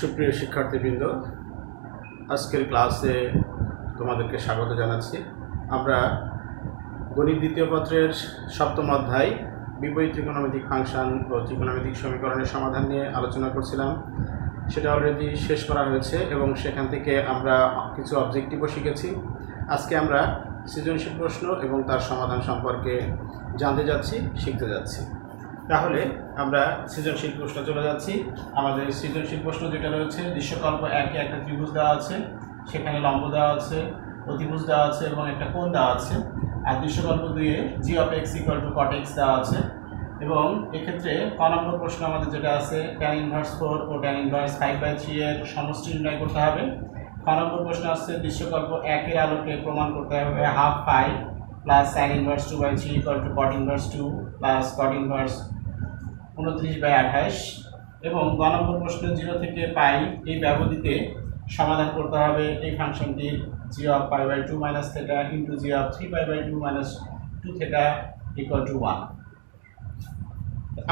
সুপ্রিয় শিক্ষার্থীবৃন্দ, আজকের ক্লাসে তোমাদেরকে স্বাগত জানাচ্ছি। আমরা গণিত দ্বিতীয় পত্রের সপ্তম অধ্যায় বিপরীত ত্রিকোণমিতিক ফাংশন ও ত্রিকোণমিতিক সমীকরণের সমাধান নিয়ে আলোচনা করছিলাম। সেটা অলরেডি শেষ করা হয়েছে এবং সেখান থেকে আমরা কিছু অবজেক্টিভও শিখেছি। আজকে আমরা সৃজনশীল প্রশ্ন এবং তার সমাধান সম্পর্কে জানতে যাচ্ছি, শিখতে যাচ্ছি। তাহলে আমরা সৃজনশীল প্রশ্ন চলে যাচ্ছি। আমাদের সৃজনশীল প্রশ্ন যেটা রয়েছে, দৃশ্যকল্প একে একটা ত্রিভুজ দেওয়া আছে, সেখানে লম্ব দেওয়া আছে, অতিভুজ দেওয়া আছে এবং একটা কোণ দেওয়া আছে। আর দৃশ্যকল্প 2 g of x = cot x দেওয়া আছে। এবং এক্ষেত্রে ক নম্বর প্রশ্ন আমাদের যেটা আছে, tan ইনভার্স 4 ও tan ইনভার্স 5/3 এর সমষ্টি নির্ণয় করতে হবে। খ নম্বর প্রশ্ন আছে, দৃশ্যকল্প একের আলোকে প্রমাণ করতে হবে হাফ পাই plus sin inverse 2/3 = cot inverse 2 plus cot inverse 29/28। এবং গ নম্বর প্রশ্ন 0 থেকে পাই এই ব্যবধিতে সমাধান করতে হবে এই ফাংশনটির g of π/2 - θ into g of 3π/2 - 2θ = 1।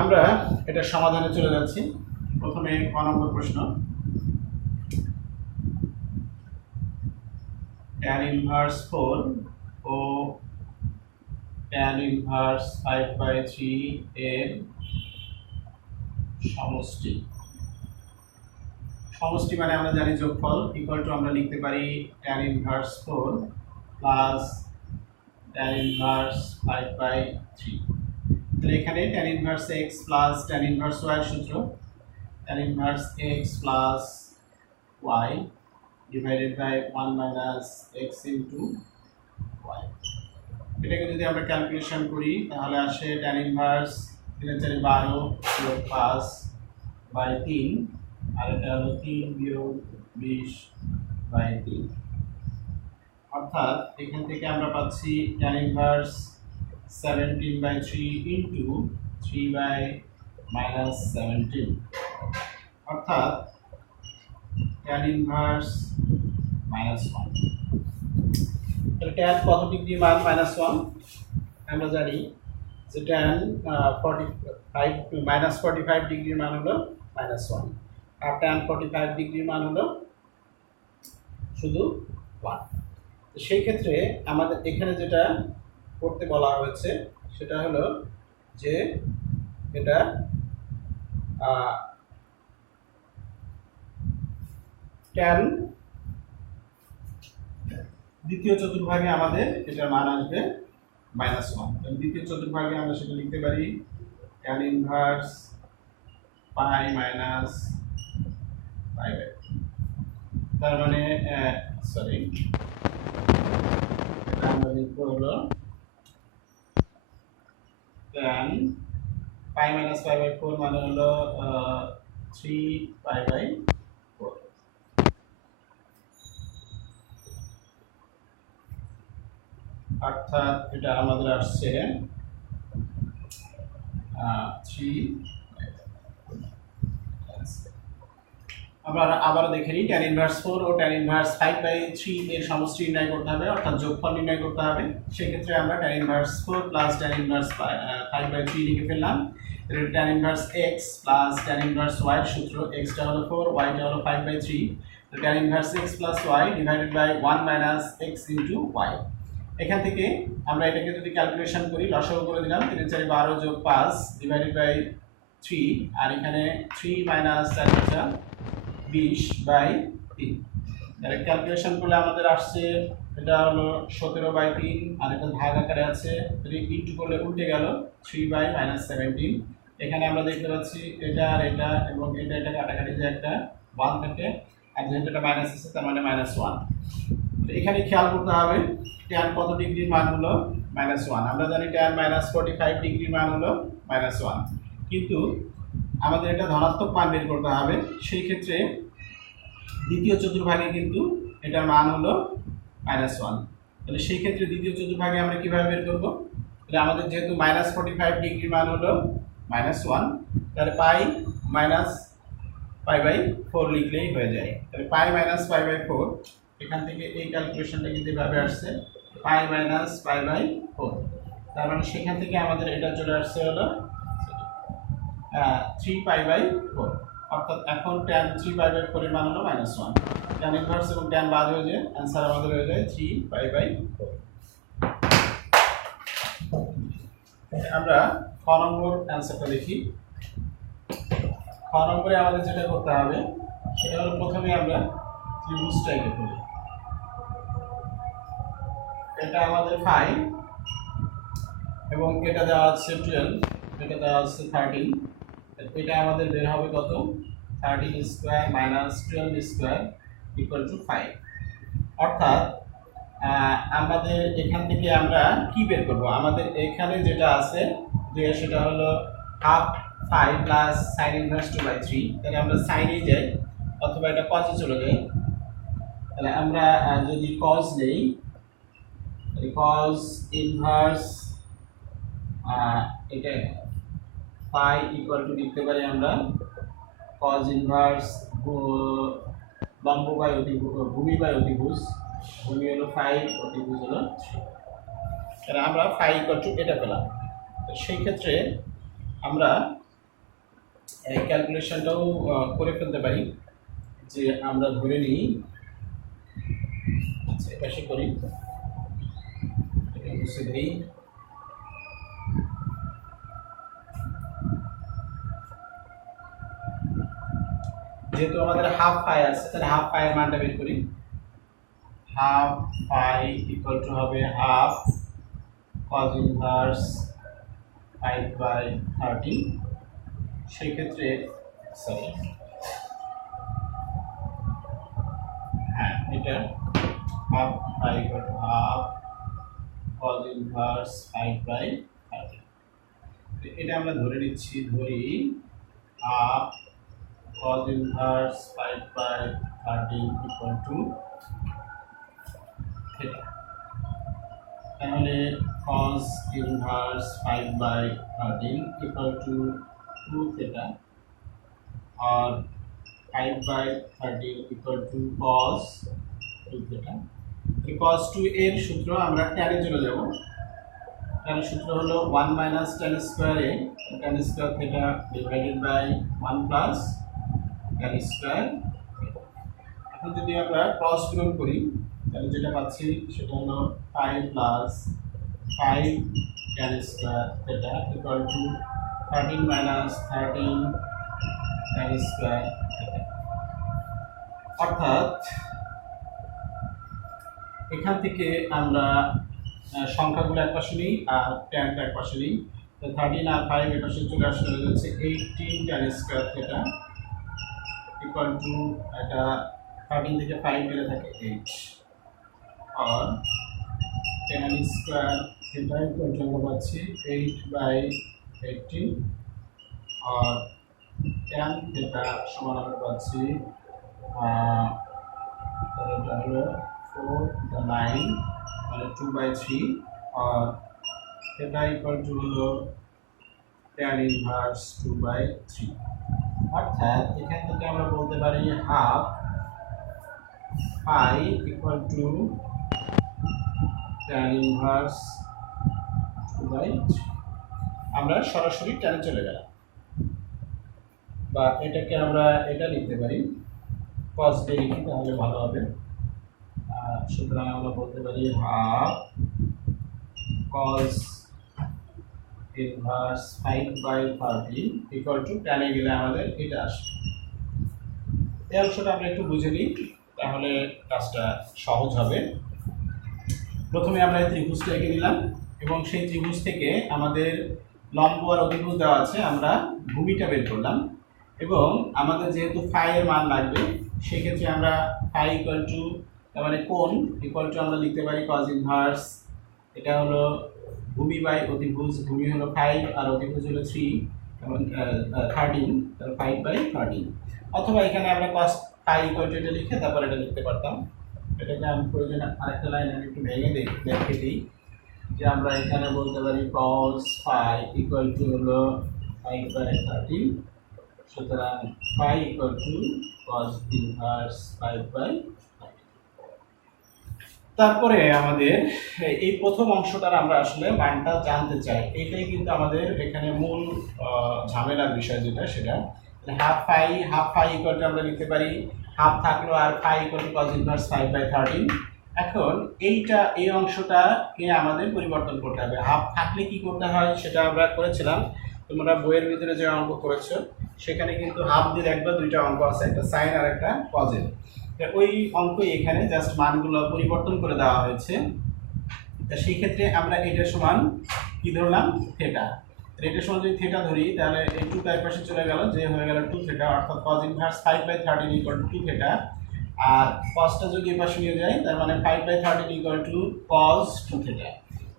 আমরা এটা সমাধানে চলে যাচ্ছি। প্রথমে ক নম্বর প্রশ্ন, tan ইনভার্স 4 ও tan ইনভার্স 5/3 এর সমষ্টি। সমষ্টি মানে আমরা জানি যোগফল, ইকুয়াল টু আমরা লিখতে পারি tan inverse 4 plus tan inverse 5/3। তাহলে এখানে tan inverse x plus tan inverse y এর সূত্র, tan inverse x plus y divided by 1 minus x into y। এটাকে যদি আমরা ক্যালকুলেশন করি তাহলে আসে tan ইনভার্স 3 4 12 যোগ 5 বাই 3, আর এটা হলো 3 বিয়োগ 20/3। অর্থাৎ এখান থেকে আমরা পাচ্ছি tan ইনভার্স 17/3 ইনটু 3/-17, অর্থাৎ tan ইনভার্স -1। তাহলে tan কত ডিগ্রি মান -1? আমরা জানি যে tan 45 ডিগ্রির মান হলো -1, আর tan 45 ডিগ্রির মান হলো শুধু 1। তো সেই ক্ষেত্রে আমাদের এখানে যেটা করতে বলা হয়েছে সেটা হলো যে এটা tan দ্বিতীয় চতুর্ভাগে আমাদের এটার মান আসবে -1। দ্বিতীয় চতুর্ভাগে আমরা সেটা লিখতে পারি tan ইনভার্স পাই মাইনাস পাই, তার মানে সরি এটা আমরা লিখবো হলো tan পাই মাইনাস পাই/4 মানে হলো 3π/4। অর্থাৎ এটা আমাদের আসছে 3। আমরা আবার দেখে নিই, tan ইনভার্স 4 ও tan ইনভার্স 5/3 এর সমষ্টি নির্ণয় করতে হবে, অর্থাৎ যোগফল নির্ণয় করতে হবে। সেক্ষেত্রে আমরা tan inverse 4 plus tan inverse 5/3 লিখে ফেললাম। tan inverse x plus tan inverse y এর সূত্র, x টা হলো 4, y টা হলো 5/3। tan inverse x plus y divided by 1 minus x into y। এখান থেকে আমরা এটাকে যদি ক্যালকুলেশন করি, লসাগু করে দিলাম 3 4 12 যোগ 5 ডিভাইডেড বাই 3, আর এখানে 3 মাইনাস 4 20/3। তাহলে ক্যালকুলেশন করলে আমাদের আসছে এটা হলো 17/3, আর এটা ভাগ আকারে আছে, ইনটু করলে উল্টে গেল 3/-17। এখানে আমরা দেখতে পাচ্ছি এটা আর এটা এবং এটা কাটাকাটি যে একটা 1 থাকে, আর যেহেতু এটা মাইনাস আছে তার মানে -1। এখানে খেয়াল করতে হবে tan কত ডিগ্রির মান হলো -1। আমরা জানি tan -45 ডিগ্রির মান হলো -1, কিন্তু আমাদের এটা ধনাত্মক মান বের করতে হবে। সেই ক্ষেত্রে দ্বিতীয় চতুর্ভাগে কিন্তু এটার মান হলো -1। তাহলে সেই ক্ষেত্রে দ্বিতীয় চতুর্ভাগে আমরা কিভাবে বের করব? তাহলে আমাদের যেহেতু -45 ডিগ্রির মান হলো -1, তাহলে পাই মাইনাস পাই/4 লিখলেই হয়ে যায়। তাহলে পাই মাইনাস পাই/4, এখান থেকে এই ক্যালকুলেশনটা কিন্তু এভাবে আসছে পাই মাইনাস পাই/4। তার মানে সেখান থেকে আমাদের এটা চলে আসছে হলো 3π/4। অর্থাৎ এখন tan 3 পরিমাণ হলো -1, tan ইনভার্স এবং tan বাদ হয়ে যায়, অ্যান্সার আমাদের হয়ে যায় 3π/4। আমরা খ নম্বর অ্যান্সারটা দেখি। খ নম্বরে আমাদের যেটা করতে হবে সেটা হলো প্রথমে আমরা ত্রিভুজটা এঁকে ফেলি। এটা আমাদের 5 এবং এটা দেওয়া আছে 12, এটা দেওয়া আছে 13, এটা আমাদের বের হবে কত? 13 square minus 12 square equal two 5। অর্থাৎ আমাদের এখান থেকে আমরা কি বের করব? আমাদের এখানে যেটা আছে যে সেটা হলো হাফ 5 প্লাস sin ইনভার্স 2/3, তাহলে আমরা সাইনে যাই অথবা এটা cos এ চলে যাই। তাহলে আমরা যদি cos নেই, cos ইনভার্স এটা পাই ইকুয়াল টু লিখতে পারি আমরা cos ইনভার্স লম্ব বাই অতিভুজ, ভূমি বাই অতিভুজ, ভূমি হলো 5, অতিভুজ হলো 3। তাহলে আমরা 5 ইকুয়াল টু এটা পেলাম। তো সেই ক্ষেত্রে আমরা এই ক্যালকুলেশনটাও করে ফেলতে পারি যে আমরা ধরে নিই, আচ্ছা এটা সে করি, এটা মুছে দেই। যেহেতু আমাদের হাফ পাই আছে তাহলে হাফ পাই এর মানটা বের করি। হাফ পাই ইকুয়াল টু হবে হাফ cos ইনভার্স 5/13। সেই ক্ষেত্রে সরি এটা half pi equal to half cos inverse 5/13। এটা আমরা ধরে নিচ্ছি, ধরি half cos inverse 5/13 equal to theta. তাহলে cos inverse 5/13 equal to 2 theta আর 5/13 ইকুয়াল টু cos 2 থিটা। এই cos 2 এর সূত্র আমরা tan এ চলে যাব। tan সূত্র হলো 1 minus tan square A tan square theta divided by 1 plus tan square. এখন যদি আমরা ক্রস গুণ করি তাহলে যেটা পাচ্ছি সেটা হলো 5 plus 5 tan square theta equal two 13 minus 13 tan square theta. অর্থাৎ এখান থেকে আমরা সংখ্যাগুলো এক পাশে নিই আর ট্যানটা এক পাশে নিই। তো 13 আর 5 এর পাশে চলে আসলে হয়ে যাচ্ছে 18 tan square theta equal two, এটা 13 থেকে 5 গেলে থাকে 8 আর tan square theta equal two আমরা পাচ্ছি 8/18 আর tan থিটা সমান আমরা পাচ্ছি এটা হলো 4/9 মানে 2/3 আর থিটা ইকুয়াল টু হলো tan ইনভার্স 2/3। অর্থাৎ এখান থেকে আমরা বলতে পারি half pi equal two tan inverse 2/3। আমরা সরাসরি tan চলে গেলাম, বা এটাকে আমরা এটা লিখতে পারি cos দিয়ে লিখি তাহলে ভালো হবে। সুতরাং আমরা বলতে পারি half cos inverse 5/13 equal two tan এ গেলে আমাদের এটা আসবে। এই অংশটা আমরা একটু বুঝে নিই তাহলে কাজটা সহজ হবে। প্রথমে আমরা এই ত্রিভুজটা এঁকে নিলাম এবং সেই ত্রিভুজ থেকে আমাদের লম্ব আর অতিভুজ দেওয়া আছে, আমরা ভূমিটা বের করলাম এবং আমাদের যেহেতু ফাই এর মান লাগবে সেক্ষেত্রে আমরা ফাই ইকুয়াল টু, তার মানে কোণ ইকুয়াল টু আমরা লিখতে পারি cos ইনভার্স, এটা হলো ভূমি বাই অতিভুজ, ভূমি হলো 5 আর অতিভুজ হলো 3 এবং 13, তাহলে 5/13। অথবা এখানে আমরা cos ফাই ইকুয়াল টু এটা লিখে তারপর এটা লিখতে পারতাম। এটাকে আমি প্রয়োজন আরেকটা লাইন আমি একটু ভেঙে দেখে দিই যে আমরা এখানে বলতে পারি cos ফাই ইকুয়াল টু হলো 5/13। সুতরাং phi equal to cos inverse 5/13। তারপরে আমাদের এই প্রথম অংশটার আমরা আসলে মানটা জানতে চাই, এটাই কিন্তু আমাদের এখানে মূল ঝামেলার বিষয় যেটা সেটা। হাফ ফাই ইকুয়াল টু আমরা লিখতে পারি হাফ থাকলো আর phi equal to cos inverse 5/13। এখন এই অংশটাকে আমাদের পরিবর্তন করতে হবে। হাফ থাকলে কি করতে হয় সেটা আমরা করেছিলাম, তোমরা বইয়ের ভিতরে যে অঙ্ক করেছো সেখানে কিন্তু হাফ দিয়ে একবার দুইটা অঙ্ক আছে, একটা সাইন আর একটা কজের। ওই অঙ্ক এখানে জাস্ট মানগুলো পরিবর্তন করে দেওয়া হয়েছে। তা সেই ক্ষেত্রে আমরা এটা সমান কি ধরলাম, থিটা। এটা সমান যদি থিটা ধরি তাহলে এই 2 তার পাশে চলে গেল, যে হয়ে গেল 2 থিটা, অর্থাৎ cos inverse 5/13 equal to 2 theta. আর cosটা যদি এই পাশে নিয়ে যাই তার মানে 5/13 ইকুয়াল টু cos 2 থিটা।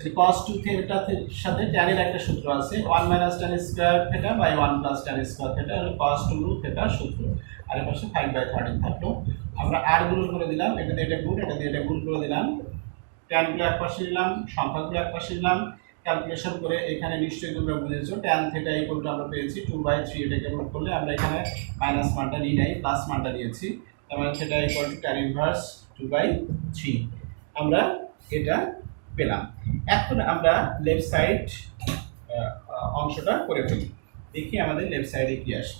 এই cos 2 থিটার সাথে tan এর একটা সূত্র আছে, 1 - tan square theta by 1 + tan square theta হলো cos 2 থিটার সূত্র। আর এর পাশে 5/13 থাকলো। আমরা আর গুণ করে দিলাম, এটা দিয়ে এটা গুণ, এটা দিয়ে এটা গুণ করে দিলাম। tan গুলো এক পাশে নিলাম, সংখ্যাগুলো এক পাশে নিলাম, ক্যালকুলেশন করে এখানে নিশ্চয়ই তোমরা বুঝেছো tan থিটা ইকুয়াল টু আমরা পেয়েছি 2/3। এটাকে রুট করলে আমরা এখানে মাইনাস মানটা নিই নাই, প্লাস মানটা নিয়েছি। তার মানে theta equal two tan inverse 2/3 আমরা এটা পেলাম। এখন আমরা লেফট সাইড অংশটা করে ফেলি, দেখি আমাদের লেফট সাইডে কি আসে।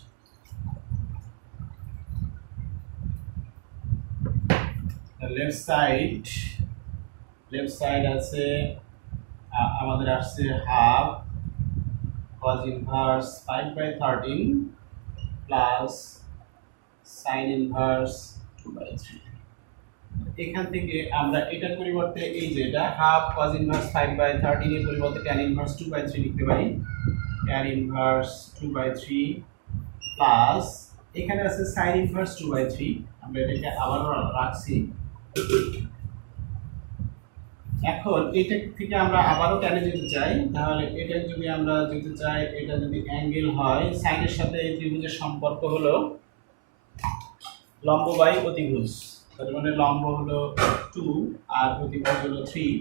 লেফট সাইড আছে আমাদের আসছে half cos inverse 5/13 plus sin inverse 2/3। এখান থেকে আমরা এটার পরিবর্তে এই যে এটা হাফ cos ইনভার্স 5/13 এর পরিবর্তে tan ইনভার্স 2/3 লিখতে পারি। tan ইনভার্স 2/3 প্লাস এখানে আছে sin ইনভার্স 2/3, আমরা এটাকে আবার রাখছি। এখন এটা থেকে আমরা আবারও টেনে যেতে চাই, তাহলে এটা যদি আমরা যেতে চাই, এটা যদি অ্যাঙ্গেল হয়, সাইনের সাথে এই ত্রিভুজের সম্পর্ক হলো লম্ব বাই অতিভুজ। তার মানে লম্ব হলো 2 আর অতিভুজ হলো 3।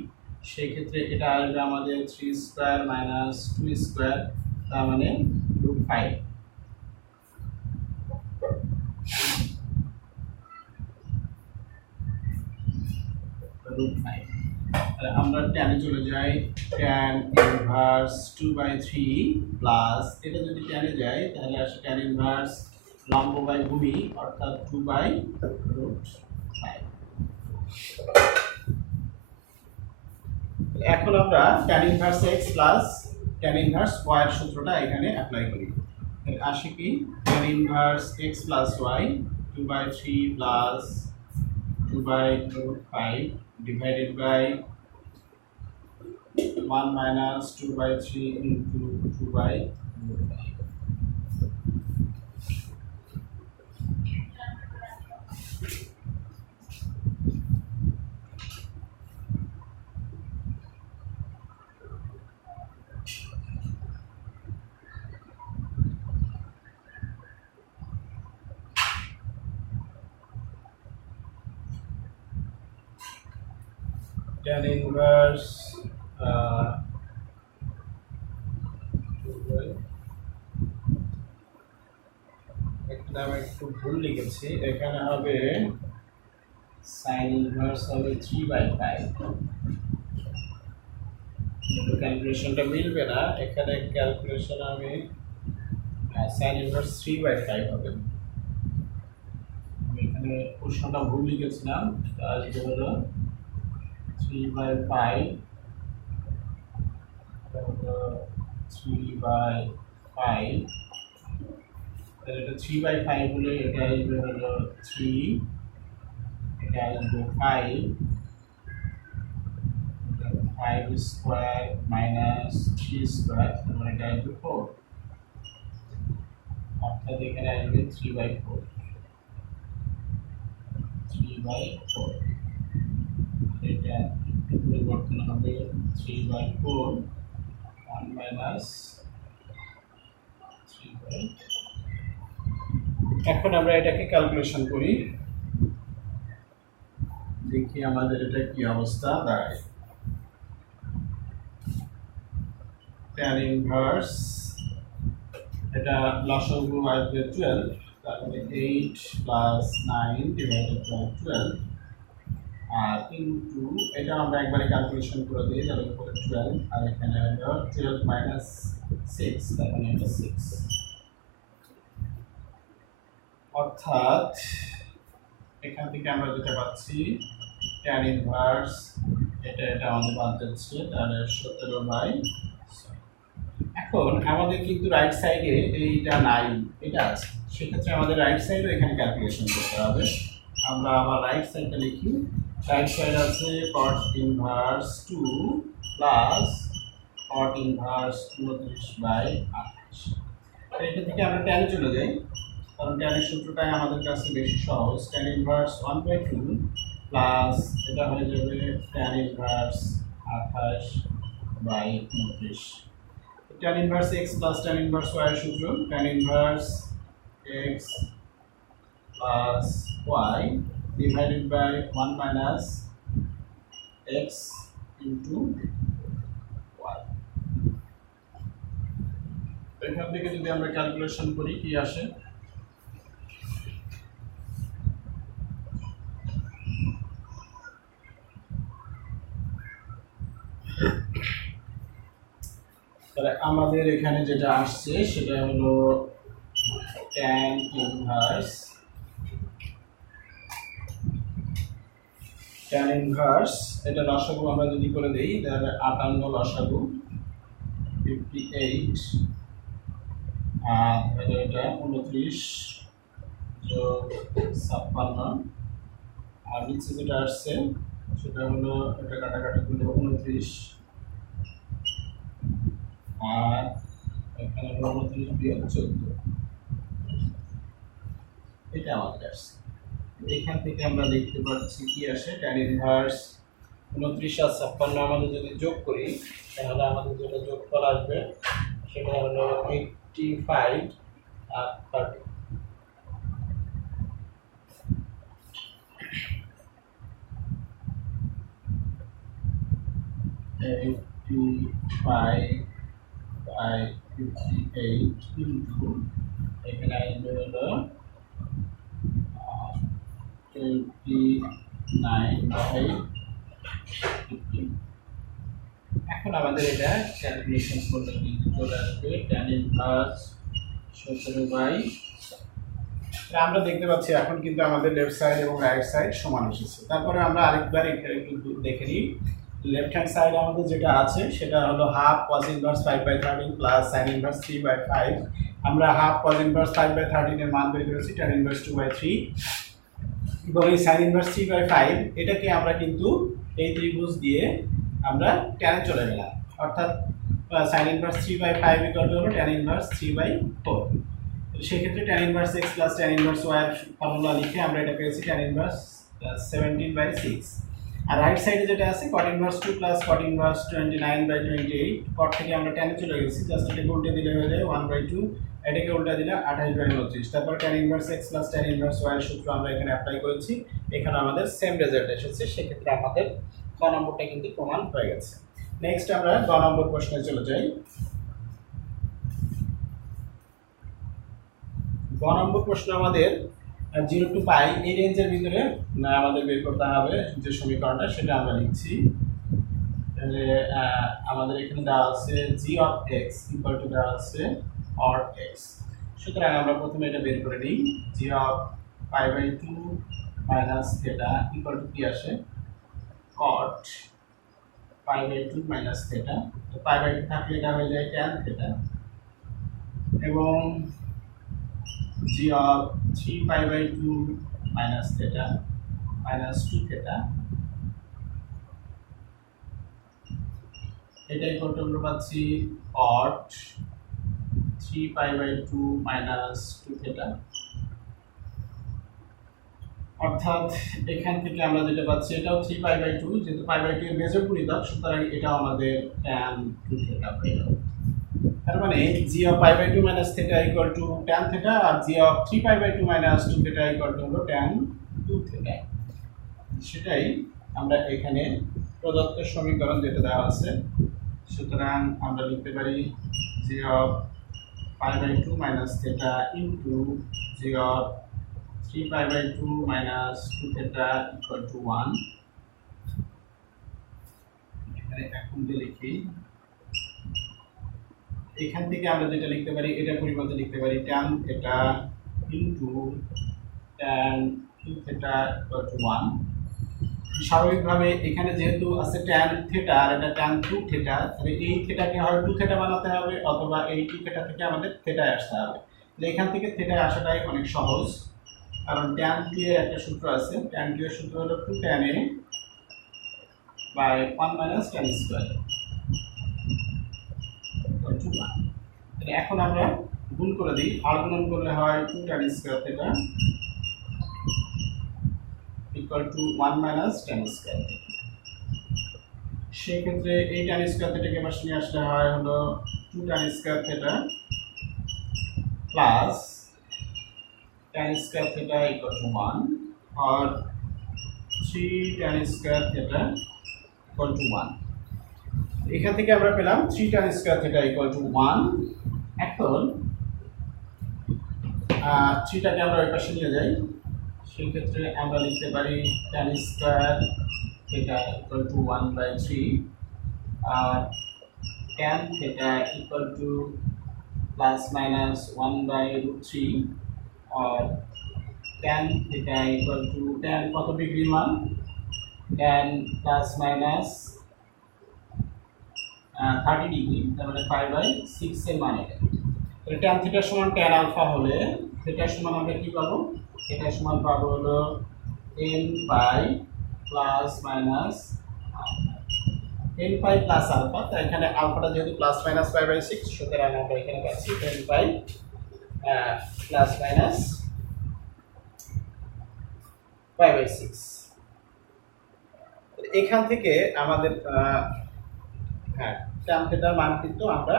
সেই ক্ষেত্রে এটা আসবে আমাদের 3 স্কয়ার মাইনাস 2 স্কয়ার, তার মানে √5। √5 আমরা ট্যানে চলে যাই, tan ইনভার্স 2/3 প্লাস এটা যদি ট্যানে যায় তাহলে আসে tan ইনভার্স লম্ব বাই ভূমি অর্থাৎ 2/√5। এখন আমরা tan inverse x plus tan inverse y এর সূত্রটা এখানে অ্যাপ্লাই করি। আসে কি tan inverse x plus y 2/3 plus 2/√5 divided by 1 minus 2/3 into 2/√5. tan inverse এখানে আমি একটু ভুল লিখেছি, এখানে হবে sin ইনভার্স হবে 3/5। ক্যালকুলেশনটা মিলবে না, এখানে ক্যালকুলেশন আমি sin ইনভার্স 3/5 হবে। আমি এখানে প্রশ্নটা ভুল লিখেছিলাম, এটা হলো 3/5 3/5, তাহলে এটা 3/5 হলে এটা আসবে হলো 3, এটা আসবে 5, 5 স্কয়ার মাইনাস 3 স্কয়ার, তাহলে এটা আসবে 4, অর্থাৎ এখানে আসবে 3/4। এটা পরিবর্তন হবে 3/4 1 মাইনাস 3/4। এখন আমরা এটাকে ক্যালকুলেশন করি, দেখি আমাদের এটা কি অবস্থা দাঁড়ায়। tan ইনভার্স এটা লসাগু আসবে 12, তাহলে 8 প্লাস 9 ডিভাইডেড বাই 12 আর ইনটু এটা আমরা একবারে ক্যালকুলেশন করে দিই, তাহলে উপরে 12 আর এখানে হলো 12 মাইনাস 6, তার মানে এটা 6। অর্থাৎ এখান থেকে আমরা যেটা পাচ্ছি ট্যান ইনভার্স এটা আমাদের বাদ যাচ্ছে, তাহলে 17/6। এখন আমাদের কিন্তু রাইট সাইডে এইটা নাই, এটা আছে, সেক্ষেত্রে আমাদের রাইট সাইডও এখানে ক্যালকুলেশন করতে হবে। আমরা আবার রাইট সাইডটা লিখি। রাইট সাইড আছে cot inverse 2 plus cot inverse 29/28। এটা থেকে আমরা ট্যানে চলে যাই, কারণ ট্যানের সূত্রটাই আমাদের কাছে বেশি সহজ। ট্যান ইনভার্স 1/2 প্লাস এটা হয়ে যাবে tan inverse 28/29। Tan inverse x plus tan inverse y এর সূত্র tan inverse x plus y divided by 1 minus x into y। এখান থেকে যদি আমরা ক্যালকুলেশন করি কি আসে, তাহলে আমাদের এখানে যেটা আসছে সেটা হলো ট্যান ইনভার্স এটা লসাগু আমরা যদি করে দেই তাহলে 58 লসাগু 58 আর এটা 29 যোগ 56 আর নিচে যেটা আসছে সেটা হলো এটা কাটাকাটি করলে 29 আর এখানে হলো 29 বিয়োগ 14, এটা আমাদের আসছে। এখান থেকে আমরা দেখতে পাচ্ছি কি আসে ট্যান ইনভার্স 29 আর 56 আমাদের যদি যোগ করি তাহলে আমাদের যেটা যোগফল আসবে সেটা হলো 85 আর 30। এখানে আসবে হলো 29/15। এখন আমাদের এটা ক্যালকুলেশন করলে কিন্তু চলে আসবে ট্যান ইনভার্স 17/। আমরা দেখতে পাচ্ছি এখন কিন্তু আমাদের লেফট সাইড এবং রাইট সাইড সমান এসেছে। তারপরে আমরা আরেকবার এটা একটু দেখে নিই। লেফট হ্যান্ড সাইড আমাদের যেটা আছে সেটা হলো half cos inverse 5/13 plus sin inverse 3/5। আমরা হাফ cos ইনভার্স 5/13 এর মান বের করেছি tan ইনভার্স 2/3 এবং এই sin ইনভার্স 3/5 এটাকে আমরা কিন্তু এই ত্রিভুজ দিয়ে আমরা tan চলে গেলাম, অর্থাৎ sin ইনভার্স 3/5 ইকুয়াল টু হলো tan ইনভার্স 3/4। সেক্ষেত্রে tan inverse x plus tan inverse y এর ফর্মুলা লিখে আমরা এটা পেয়েছি tan ইনভার্স 17/6। আর রাইট সাইডে যেটা আছে cot inverse 2 plus cot inverse 29/28। cot থেকে আমরা tan এ চলে গেছি, জাস্ট এটাকে উল্টে দিলে হয়ে যায় 1/2, এটাকে উল্টা দিলে 28/29। তারপর tan inverse x plus tan inverse y এর সূত্র আমরা এখানে অ্যাপ্লাই করেছি, এখানে আমাদের সেম রেজাল্ট এসেছে। সেক্ষেত্রে আমাদের ক নম্বরটা কিন্তু প্রমাণ হয়ে গেছে। নেক্সট আমরা গ নম্বর প্রশ্নে চলে যাই। গ নম্বর প্রশ্ন আমাদের 0 to π এই রেঞ্জের ভিতরে আমাদের বের করতে হবে যে সমীকরণটা, সেটা আমরা লিখছি। তাহলে আমাদের এখানে দেওয়া আছে g of x equal two দেওয়া আছে or x। সুতরাং আমরা প্রথমে এটা বের করে নিই। g of π/2 minus theta equal to কি আসে cot π/2 মাইনাস থিটা। তো π/2 থাকলে এটা হয়ে যায় tan থিটা এবং g of 3π/2 minus theta minus 2 theta এটাই কত আমরা পাচ্ছি cot 3π/2 minus 2 theta। অর্থাৎ এখান থেকে আমরা যেটা পাচ্ছি এটাও 3π/2, যেহেতু π/2 এর মেজর গুণিতক সুতরাং এটাও আমাদের tan 2 theta হয়ে যাবে। তার মানে g of π/2 minus theta equal to tan theta R g of 3π/2 minus 2 theta equal to হলো tan 2 theta। সেটাই আমরা এখানে প্রদত্ত সমীকরণ যেটা দেওয়া আছে। সুতরাং আমরা লিখতে পারি g of π/2 minus theta into g of 3π/2 minus 2 theta equal to 1। এখানে এখন যে লিখি এখান থেকে আমরা যেটা লিখতে পারি এটার পরিবর্তে লিখতে পারি tan theta into tan 2 theta equal to 1। স্বাভাবিকভাবে এখানে যেহেতু আছে ট্যান থিটা আর এটা ট্যান 2 থিটা, তাহলে এই থিটাকে হয় 2 থিটা বানাতে হবে অথবা এই 2 থিটা থেকে আমাদের থিটায় আসতে হবে। তাহলে এখান থেকে থিটায় আসাটাই অনেক সহজ, কারণ ট্যান টি এর একটা সূত্র আছে। ট্যান টি এর সূত্র হলো 2 tan A by 1 minus tan square equal to 1। তাহলে এখন আমরা গুণ করে দিই, আর গুণ করলে হয় 2 tan square theta equal to 1 minus tan square. সেই ক্ষেত্রে এই ট্যান স্কয়ার থিটাকে পাশে নিয়ে আসলে হয় হলো 2 tan square theta plus tan square theta equal to 1 और 3 tan square theta equal to 1। এখান থেকে আমরা পেলাম 3 tan square theta equal to 1। এখন 3টাকে আমরা ওই পাশে নিয়ে যাই, সেই ক্ষেত্রে আমরা লিখতে পারি tan square theta equal to 1/3 আর tan theta equal to plus minus 1/√3 और tan theta equal to tan কত ডিগ্রি মান, ট্যান প্লাস মাইনাস 30 ডিগ্রি, তার মানে 5/6 এর মান এটা। তাহলে ট্যান থিটা সমান ট্যান আলফা হলে থিটা সমান আমরা কি পাবো, থিটা সমান পাবো হলো n pi plus minus n pi plus alpha. তাই এখানে আলফাটা যেহেতু প্লাস মাইনাস 5/6, সুতরাং আমরা এখানে পাচ্ছি n পাই প্লাস মাইনাস 5/6। এখান থেকে আমাদের হ্যাঁ ট্যান থিটার মান কিন্তু আমরা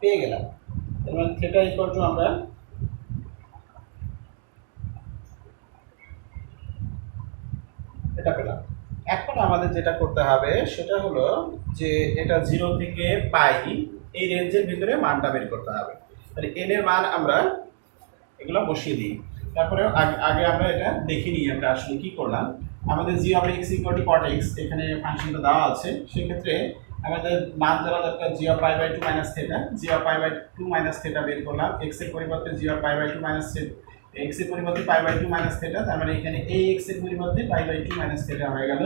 পেয়ে গেলাম। এবং থিটা ইকুয়াল টু আমরা এটা পেলাম। এখন আমাদের যেটা করতে হবে সেটা হলো যে এটা 0 থেকে পাই এই রেঞ্জের ভিতরে মানটা বের করতে হবে। তাহলে n এর মান আমরা এগুলো বসিয়ে দিই, তারপরে আগে আমরা এটা দেখে নিই আমরা আসলে কি করলাম। আমাদের G of x equal to cot x এখানে ফাংশনটা দেওয়া আছে, সেক্ষেত্রে আমাদের মান দেওয়া দরকার G of pi by 2 minus theta. G of pi by 2 minus theta বের করলাম, x এর পরিবর্তে G of pi by 2 minus x এর পরিবর্তে পাই বাই 2 মাইনাস থিটা, তার মানে এখানে ax এর পরিবর্তে পাই বাই 2 মাইনাস থিটা হয়ে গেল।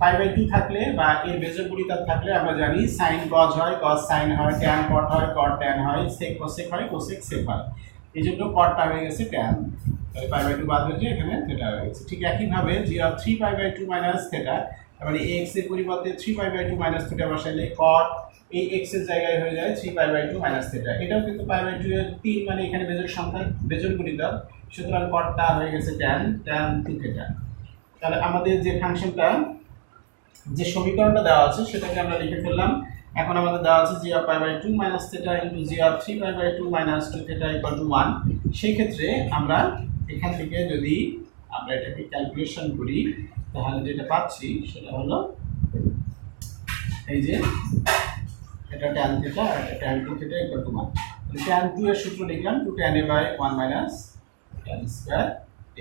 পাই বাই 2 থাকলে বা এর বেজক গুণিতক থাকলে আমরা জানি sin cos হয়, cos sin হয়, tan cot হয়, cot tan হয়, sec cosec হয়, cosec sec হয়। এই জন্য cotটা হয়ে গেছে tan, তাহলে পাই বাই 2 বাদ হয়ে এখানে থিটা হয়ে গেছে। ঠিক একইভাবে G of 3 pi by 2 minus theta, তার মানে ax এর পরিবর্তে 3 পাই বাই 2 মাইনাস থিটা বসাইলে cot এই x এর জায়গায় হয়ে যায় 3 পাই বাই 2 মাইনাস থিটা। এটাও কিন্তু পাই বাই 2 এর 3 মানে এখানে বেজক সংখ্যা বেজক গুণিতক, সুতরাং cotটা হয়ে গেছে tan 2 থিটা। তাহলে আমাদের যে ফাংশনটা যে সমীকরণটা দেওয়া আছে সেটাকে আমরা লিখে ফেললাম। এখন আমাদের দেওয়া আছে G of pi by 2 minus theta into G of 3 pi by 2 minus 2 theta equal to 1। সেই ক্ষেত্রে আমরা এখান থেকে যদি আমরা এটাকে ক্যালকুলেশন করি তাহলে যেটা পাচ্ছি সেটা হলো এই যে এটা tan থিটা আর এটা tan 2 থিটা ইকুয়াল টু 1। তাহলে tan 2 এর সূত্র লিখলাম 2 tan a by 1 minus tan square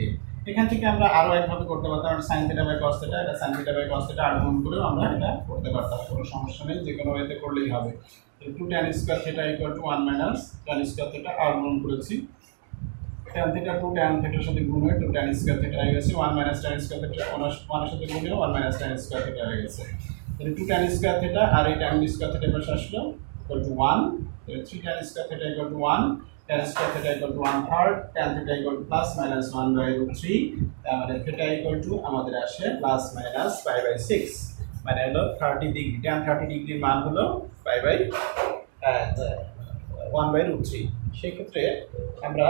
a। এখান থেকে আমরা আরো একভাবে করতে পারতাম, sin theta by cos theta, এটা sin theta by cos theta আর গুণ করেও আমরা এটা করতে পারতাম, কোনো সমস্যা নেই, যে কোনো ওয়েতে করলেই হবে। 2 tan square theta equal to 1 minus tan square theta আর গুণ করেছি, tan থিটা 2 tan থিটার সাথে গুণ হয়ে 2 tan স্কয়ার থিটা হয়ে গেছে, 1 মাইনাস tan স্কয়ার থিটা 1 এর সাথে গুণ হয়ে 1 মাইনাস tan স্কয়ার থিটা হয়ে গেছে। তাহলে 2 tan স্কয়ার থিটা আর এই tan স্কয়ার থিটা পাশে আসলো ইকুয়াল টু 1। তাহলে 3 tan square theta equal to 1, tan square theta equal to 1/3, tan theta equal to plus minus 1/√3, তার মানে থিটা ইকুয়াল টু আমাদের আসে প্লাস মাইনাস 5/6, মানে হলো 30 ডিগ্রি। tan 30 ডিগ্রির মান হলো 1/√3। সেই ক্ষেত্রে আমরা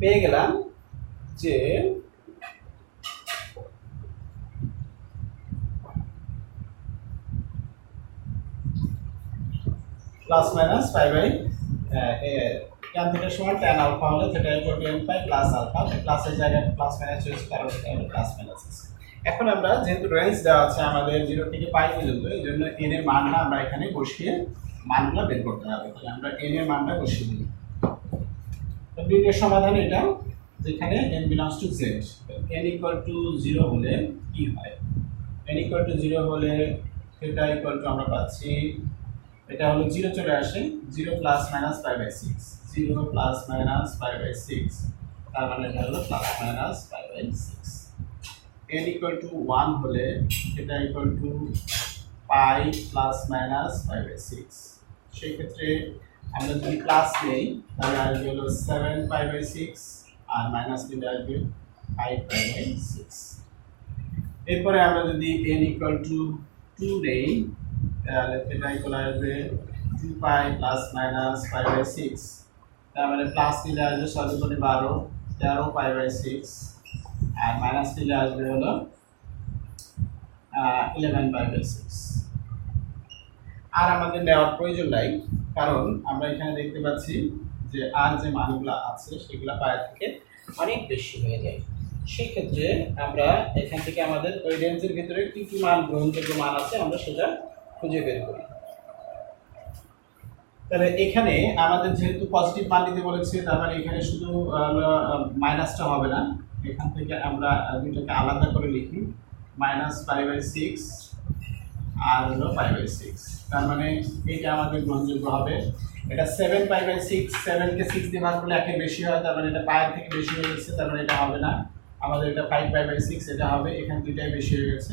পেয়ে গেলাম যে প্লাস মাইনাস 5 tan থিটা সমান tan আলফা হলে theta equal to n pi plus alpha, প্লাসের জায়গায় প্লাস মাইনাস হয়েছে কারণ এটা হলো প্লাস মাইনাস। এখন আমরা যেহেতু রেঞ্জ দেওয়া আছে আমাদের 0 থেকে পাই পর্যন্ত, এই জন্য n এর মানটা আমরা এখানে বসিয়ে মানগুলো বের করতে হবে। তাহলে আমরা n এর মানটা বসিয়ে দিই। তো দ্বিতীয় সমাধান এটা, যেখানে n belongs to z, n equal to 0 হলে কি হয়, n equal to 0 হলে থিটা ইকুয়াল টু আমরা পাচ্ছি এটা হলো 0 চলে আসে 0 প্লাস মাইনাস 5/6, 0 প্লাস মাইনাস 5/6, তার মানে এটা হলো plus minus 5/6। n equal to 1 হলে এটা equal to pi plus minus 5/6। সেই ক্ষেত্রে আমরা যদি প্লাস নেই তাহলে আসবে হলো 7/6 আর মাইনাস নিলে আসবে 5/6। এরপরে আমরা যদি n ইকুয়াল টু 2 নেই তাহলে এটা ইকুয়াল আসবে 2 পাই প্লাস মাইনাস 5/6, তার মানে প্লাস নিলে আসবে 12 13/6 আর মাইনাস নিলে আসবে হলো 11/6। আর আমাদের নেওয়ার প্রয়োজন নাই, কারণ আমরা এখানে দেখতে পাচ্ছি যে আর যে মানগুলো আছে সেগুলো পায়ের থেকে অনেক বেশি হয়ে যায়। সেই ক্ষেত্রে আমরা এখান থেকে আমাদের ওই রেঞ্জের ভিতরে কি কি মান গ্রহণযোগ্য মান আছে আমরা সেটা খুঁজে বের করি। তাহলে এখানে আমাদের যেহেতু পজিটিভ মান নিতে বলেছে, তার মানে এখানে শুধু মাইনাসটা হবে না, এখান থেকে আমরা দুইটাকে আলাদা করে লিখি, -5/6 আর হলো 5/6। তার মানে এটা আমাদের গ্রহণযোগ্য হবে। এটা 7/6, 7 কে 6 দিয়ে ভাগ করলে একের বেশি হয়, তার মানে এটা পায়ের থেকে বেশি হয়ে গেছে, তার মানে এটা হবে না। আমাদের এটা 5/6 এটা হবে, এখানে দুইটাই বেশি হয়ে গেছে।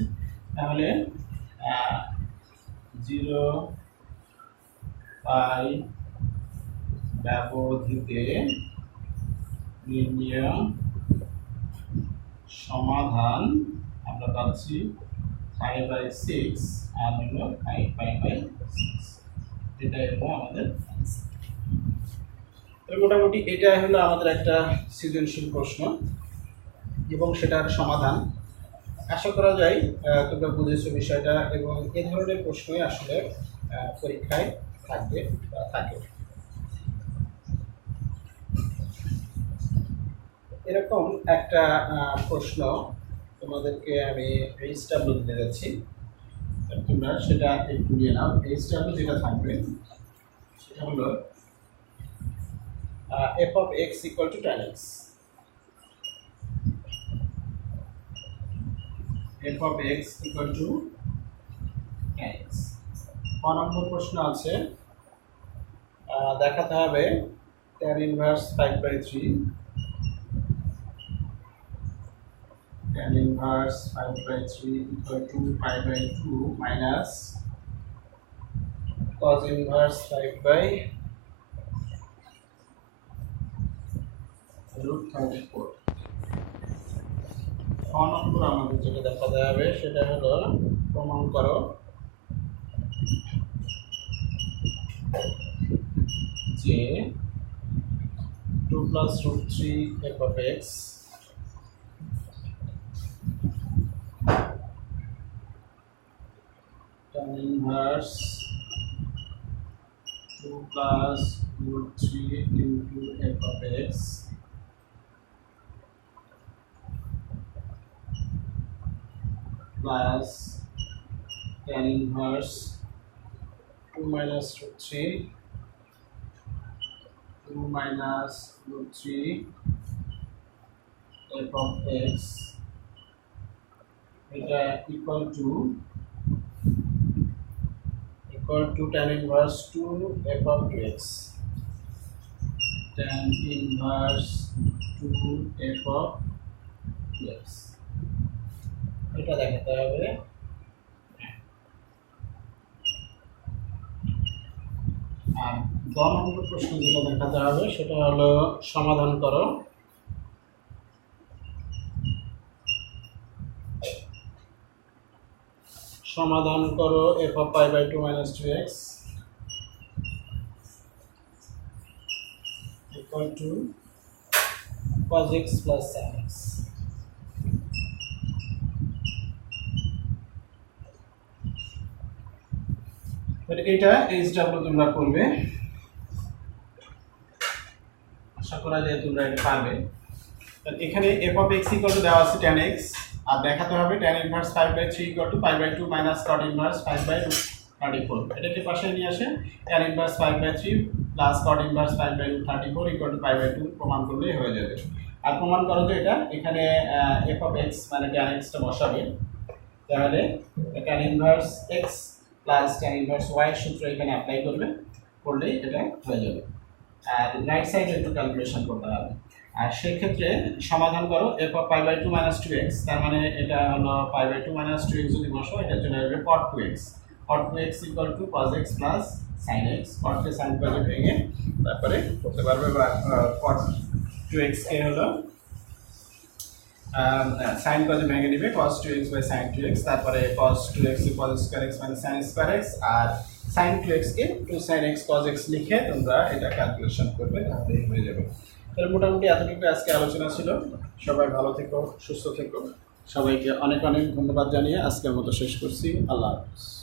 তাহলে 0 পাই ব্যবধিতে নির্ণীয় সমাধান আমরা পাচ্ছি 5/6 আর হলো 5/6। এটাই হলো আমাদের মোটামুটি এটা হলো আমাদের একটা সৃজনশীল প্রশ্ন এবং সেটার সমাধান। আশা করা যায় তোমরা বুঝেছো বিষয়টা, এবং এ ধরনের প্রশ্নই আসলে পরীক্ষায় থাকবে বা থাকে। এরকম একটা প্রশ্ন তোমাদেরকে আমি এইচডব্লিউ দিতে যাচ্ছি, তোমরা সেটা একটু নিয়ে নাও। এইচডব্লিউ যেটা থাকবে সেটা হলো f of x equal to tan x, f of x equal to tan x। 1 নম্বর প্রশ্ন আছে, দেখাতে হবে tan inverse 5/3, tan inverse 5/3 equal to pi/2 minus cos inverse 5/√34। 6 নম্বর আমাদের যেটা দেখাতে হবে সেটা হলো প্রমাণ করো যে 2 + √3 f of x tan inverse 2 + √3 into f of x plus tan inverse 2 - √3 2 - √3 f of x এটা equal to tan inverse 2 f of x, tan inverse 2 f of x এটা দেখাতে হবে। আর 10 নম্বর প্রশ্ন যেটা দেখাতে হবে সেটা হলো সমাধান করো f of pi/2 - 2x equal to cos x plus sin x। এটা এইচডব্লিউ তোমরা করবে, আশা করা যায় তোমরা এটা পারবে। এখানে f of x equal to দেওয়া আছে tan x, আর দেখাতে হবে tan inverse 5/3 equal to pi/2 minus cot inverse 5/34। এটাকে পাশে নিয়ে আসে tan inverse 5/3 plus cot inverse 5/34 equal to pi/2 প্রমাণ করলেই হয়ে যাবে। আর প্রমাণ করো যে এটা এখানে f of x মানে tan x টা বসাবে, তাহলে tan inverse x plus tan inverse y সূত্র এখানে অ্যাপ্লাই করবে, করলেই এটা হয়ে যাবে। আর রাইট সাইডে একটু ক্যালকুলেশন করতে হবে। আর সেক্ষেত্রে সমাধান করো এরপর pi by two minus two X, তার মানে এটা হলো pi by two minus two X যদি বসো এটার জন্য আসবে cot two X. Cot two X equal to cos X plus sine X. কটকে সাইন কজে ভেঙে তারপরে করতে পারবে, বা কট টু এক্সকে হলো সাইন কজে ভেঙে নিবে cos two X by sine two X, তারপরে cos two X cos square X মানে সাইন স্কোয়ার এক্স, আর সাইন টু এক্সকে two sine X cos X লিখে তোমরা এটা ক্যালকুলেশন করবে, তাহলেই হয়ে যাবে। তাহলে মোটামুটি এতটুকু আজকে আলোচনা ছিল। সবাই ভালো থেকো, সুস্থ থেকো। সবাইকে অনেক অনেক ধন্যবাদ জানিয়ে আজকের মতো শেষ করছি। আল্লাহ হাফিজ।